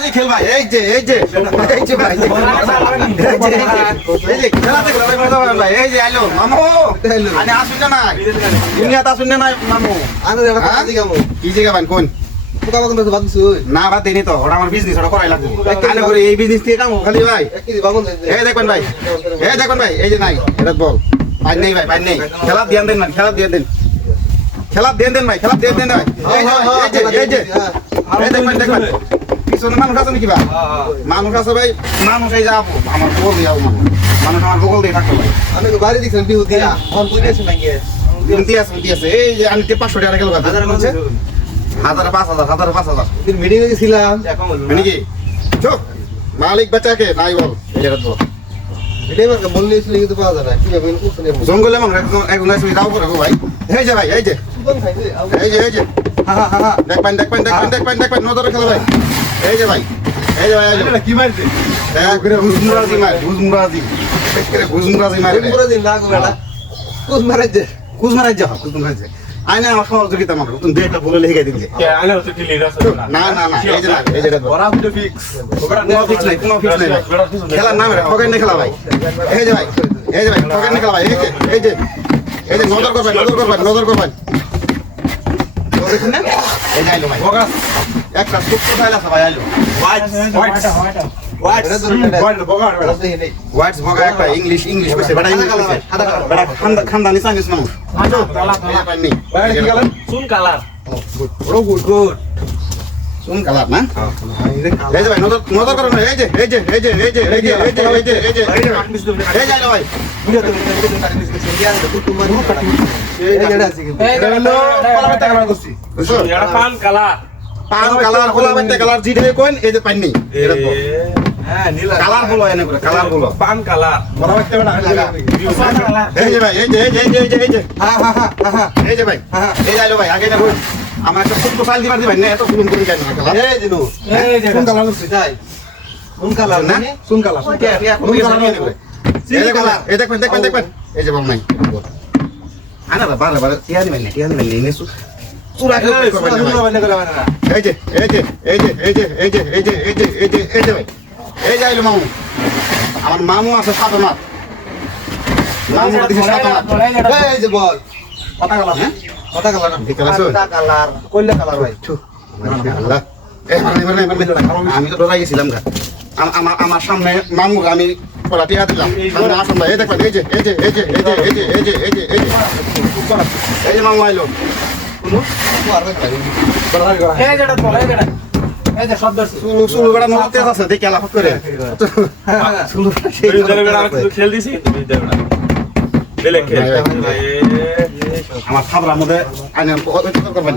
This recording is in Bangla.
খেলাবাজি খেল ভাই এই যে ভাই এই যে খেলাতে খেলা মজা পাবেন ভাই এই যে আইলো মামু আনে আসুন না নাই দুনিয়াতে আসুন না নাই মামু আনো এটা কাজে কামো কি জায়গা বান কোন পোকা বাগন তো বাদ দিছু না বাদ দেনি তো ওটা আমার বিজনেস ওটা করাই লাগবে আনে করে এই বিজনেস থেকে কাম খালি ভাই এক কেজি বাগন এই দেখবেন ভাই এই যে নাই এটা বল পাই নেই ভাই পাই নেই খেলা দিয়ে দেন না খেলা দিয়ে দেন খেলা দিয়ে দেন ভাই খেলা দিয়ে দেন ভাই এই যে দেখবেন পিছনে মানুষ আছে নাকি ভাই মানুষ আছে ভাই মানুষ এই যাবো আমার বগল দিয়ে যাবো মানুষ আমার বগল দিয়ে থাকতো ভাই আমি তো বাড়ি দিছেন বিহু দিয়া ফোন কইতেছ নাকি দিনতি আছে এই যে আমি 500 টাকা গেল ভাই হাজার 5,000 দিন মিটিং এ গেছিলাম মানে কি চুপ মালিক বাচ্চাকে নাই বল এই জায়গা তো এটা আমাকে বললে ছিল কিন্তু পাওয়া যায় না কি ভাবে কোন জঙ্গলে মানুষ একজন আছে দাও করে ভাই এই যে ভাই এই যে হা দেখবেন নজরে খেলা ভাই এই যে ভাই কি মারছে ঘুজমুরাজি মারে পুরো দিন লাগো বেটা কোন মারে যে কুজ মারাই আইনা আমার সহযোগিতা মারো তুমি দুইটা বলে লিখে দিন না এই যে কোনো ফিক্স নাই খেলার নাম রে ঠকেন খেলা ভাই এই যে ভাই ঠকেন খেলা ভাই এই যে নজর করবেন দেখুন না এই যে আইলো ভাই একটা সুপ্ত ফাইল আছে ভাই আইলো হোয়াইটস বগা একটা ইংলিশ কইছে বড় ইংলিশ কইছে বড় খানদানি সাংস মানুষ সুন কালার সুন কালার না এই যে ভাই নজর করো না এই যে আইলো ভাই পান কালার খোলা বাইতে কালার জিডে কোন এই যে পাইনি এটা তো কালার বলো এনে করে কালার বলো পান কালার খোলা বাইতে বড় এই যে ভাই এই যে এই যে ভাই এই যাইলো ভাই আগে যাবো আমার একটা ছোট ফাইল দিবার দিবেন না এত জুম করে কেন এই দিনু কোন কালার হচ্ছে তাই কোন কালার না কোন কালার এই দেখবেন এই যে বল নাই আনা বারে টিয়া দিবেন নেসু চুরা এই যে ভাই এই যে আইলো মামু আমার মামু আছে সাতনাথ মামু দিছে সাতনাথ এই যে বল কথা গলা হ্যাঁ কথা কালার ঠিক আছে কালার কইলা কালার ভাই আল্লাহ আমি তো ডরাই গেছিলাম গা আমার সামনে মামু আমি পড়া টিয়া দিলাম সামনে আসুন ভাই এই দেখবেন এই যে মামু আইলো সুলু বেড়া নড়তে আছে দেখে আলাপ করে খেল দিছি আমার খাবার মধ্যে আইনের করবেন